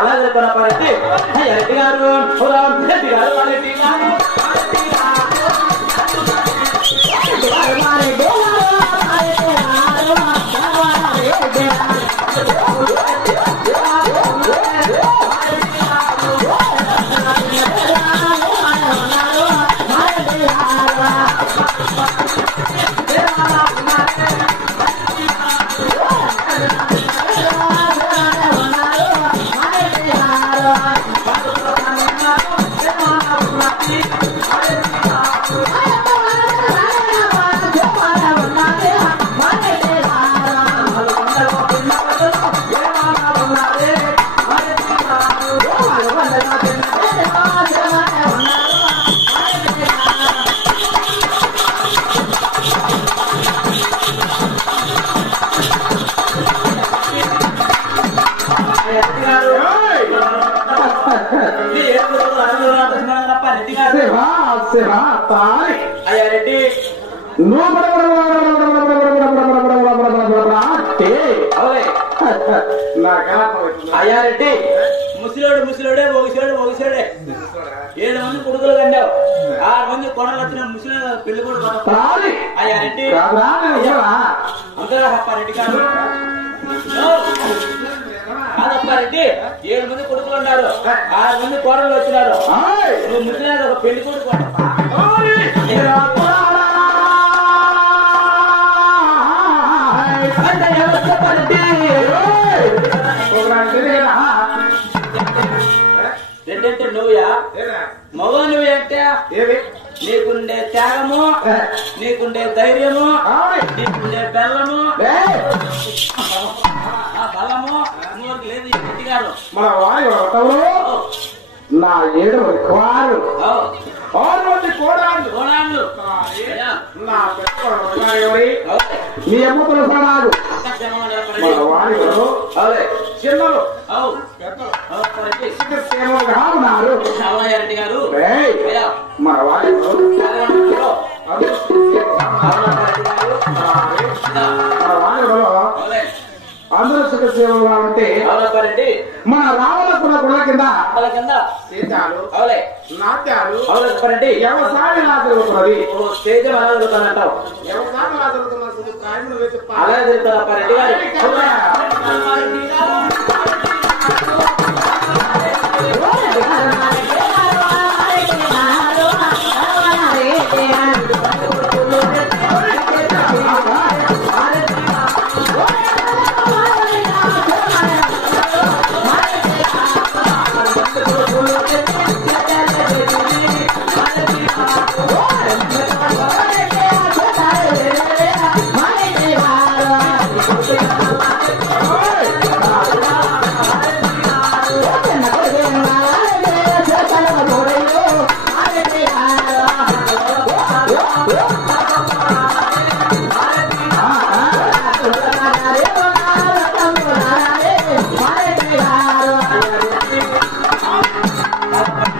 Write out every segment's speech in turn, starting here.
అలా చెప్పనప్పారెడ్డి రెడ్డి గారు రెడ్డి గారు రెడ్డి గారు అయ్యారెడ్డి ముసలోడే ఒగిసోడే 7 మంది కొడుకులు కండావు 6 మంది కొడలు వచ్చిన ముసలి పెళ్లి కూడా అయ్యారెడ్డి అంతేగా అప్పారెడ్డి గారు అదప్పారెడ్డి 7 మంది కొడుకులు ఉన్నారు 6 మంది కోడలు వచ్చినారు నువ్వు ముసలి ఒక పెళ్లి కొడుకు ఏంటంటే నువ్వుయా మగ నువ్వు అంటే నీకుండే త్యాగము నీకుండే ధైర్యము నీకుండే బెల్లము బలము ఇంకోటి లేదు రెడ్డి గారు మన వారి నా 7 వారు 6 మంది కోడాళ్ళు నా మీ అమ్మ కొనసాగాడు మన వారి చిన్నలు ఉన్నారు రెడ్డి గారు మన వారి అందరూ సుఖ సేవగా ఉంటే మన రావణకుల గుళ్ళ కింద సీతాలు నాట్యాలు వ్యవసాయం ఎలా జరుగుతున్నది సేద్యం ఎలా జరుగుతుందంటావు వ్యవసాయం ఎలా జరుగుతున్నది అలా జరుగుతుందా రెడ్డి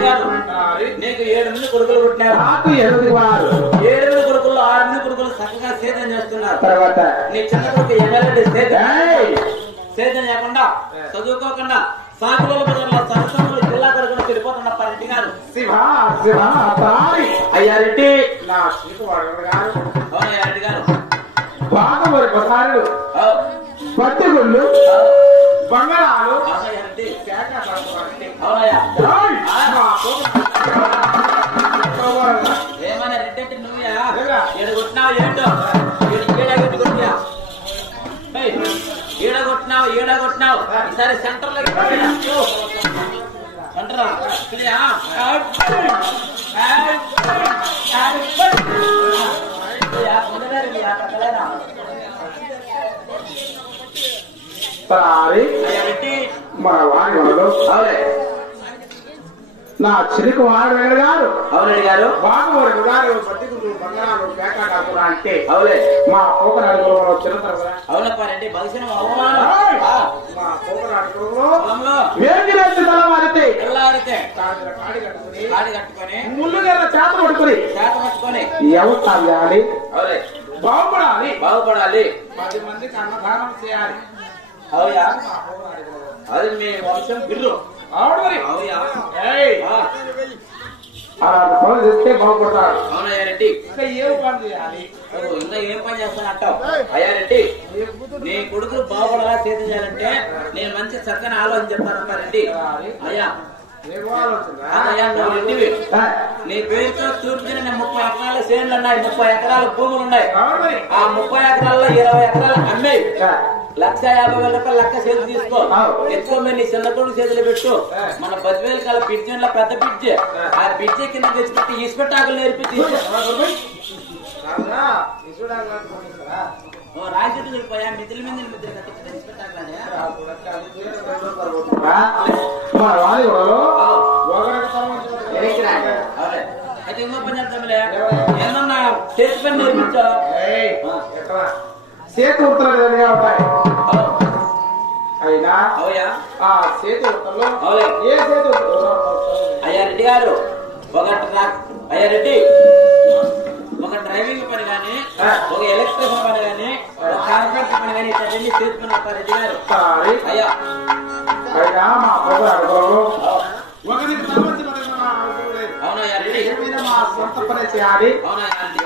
గారు నీకు 7 మంది కొడుకులు పుట్టినారు నాకు 8 వారు 7 మంది కొడుకులు 6 మంది కొడుకులు చక్కగా సేద్యం చేస్తున్నారు తర్వాత నీ చిన్న కొడుకు ఎమ్మెల్యే సేద్యం చేయకుండా చదువుకోకుండా సాకుల బజార్లో సరసములు జిల్లా కొడుకుని తిరిగిపోతున్న రెడ్డి గారు అయ్యారెడ్డి నా గారు అవునయ్యా రెడ్డి గారు బాగా మరి బసారులు పట్టుగుళ్ళు బంగారాలు అవునయ్యా ఏమన్నా రెడ్డి అంటే నువ్వే ఎడగొట్టినావు ఏంటో ఈడగొట్టినావు ఈసారి సెంటర్ లో మన వాడి అవులే నా చిరుకు వాడు గారు అవునండి గారు బాగుమూరు గారు పట్టికులు బంగారాలు పేకాటాకులు అంటే అవులే మా పోకరాడులో చిన్నతరం కదా అవునప్పారండి బలిసిన మా పోకరాడులో వేగిరెత్తి తల మారితే ఎల్లారితే కాడి కట్టుకొని ముళ్ళుగర్ర చేత పట్టుకొని ఎవరు చేయాలి అవులే బాగుపడాలి 10 మందికి అన్నదానం చేయాలి అవుయా అది మీ వంశం బిల్లు. అవును మరి. అవుయా? ఏయ్, ఆ, అలాంటి పనులు చేస్తే బాగుపడతాడు. అవునయ్యా రెడ్డి. ఇంకా ఏం పని చేయాలి? ఓ, ఇంకా ఏం పని చేస్తానంటావు? అయ్యా రెడ్డి, నీ కొడుకులు బాగుపడలా చేతి చేయాలంటే నేను మంచి చక్కని ఆలోచన చెప్తానమ్మా రెడ్డి. అయ్యా ఏం ఆలోచన? అయ్యా నువ్వు రెడ్డివి. నీ పేరుతో తూర్పు 30 ఎకరాల చేనులు ఉన్నాయి, 30 ఎకరాల భూములు ఉన్నాయి. అవును మరి. ఆ 30 ఎకరాల్లో 20 ఎకరాలు అమ్మాయి 1,50,000 రూపాయలు లెక్క చేతులు తీసుకో. తెచ్చుకోమని నీ చిన్న కొడుకు చేతులు పెట్టు. మన 10,000 కాల బ్రిడ్జ్ పెద్ద బ్రిడ్జ్, ఆ బ్రిడ్జ్ కింద తెచ్చిపెట్టి ఇసుపెట్టాకులు నేర్పించి కాదురా, ఇసుడా కాదు పండిస్తారా? రాజు పోయా మిదిలి మీద మిదిలి కట్టించిన ఇసుపెట్టాకులనే. మన వారి కూడా అవునే. అయితే ఇంకో పని చేద్దాంలే, ఏమన్నా చేతి పని నేర్పించా. చేతి ఉత్తరాలు ఉంటాయి అయినా అవుయా? ఆ చేతి ఉత్తరంలో అవులే. ఏ చేతి ఉత్తరం? అయ్యా రెడ్డి గారు, అయ్యా రెడ్డి, ఒక డ్రైవింగ్ పని కానీ, ఒక ఎలక్ట్రికల్ పని కానీ, ఒక కార్పెంటర్ పని కానీ ఇట్లా చేస్తున్నారు రెడ్డి గారు. అయ్యా అయినా మా పొగలు అవునయ్యా రెడ్డి. మా సొంత పని చేయాలి. అవునయ్యా రెడ్డి.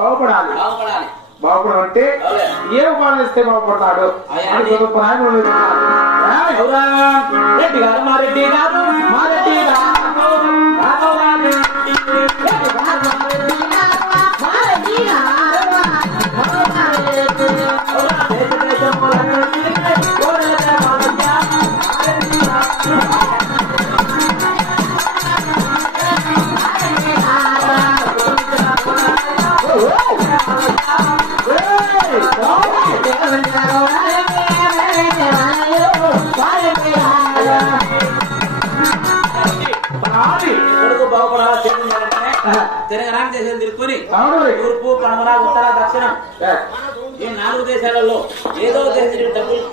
బాగుపడాలి. బాగుపడాలి. బాగుపడాలంటే ఏ ఉపాయం ఇస్తే బాగుపడతాడు? రెడ్డి గారు, మా రెడ్డి గారు, మా రెడ్డి తిరగరాని దేశాలు తిరుక్కొని తూర్పు, పడమర, ఉత్తర, దక్షిణం ఈ 4 దేశాలలో ఏదో దేశం డబ్బులు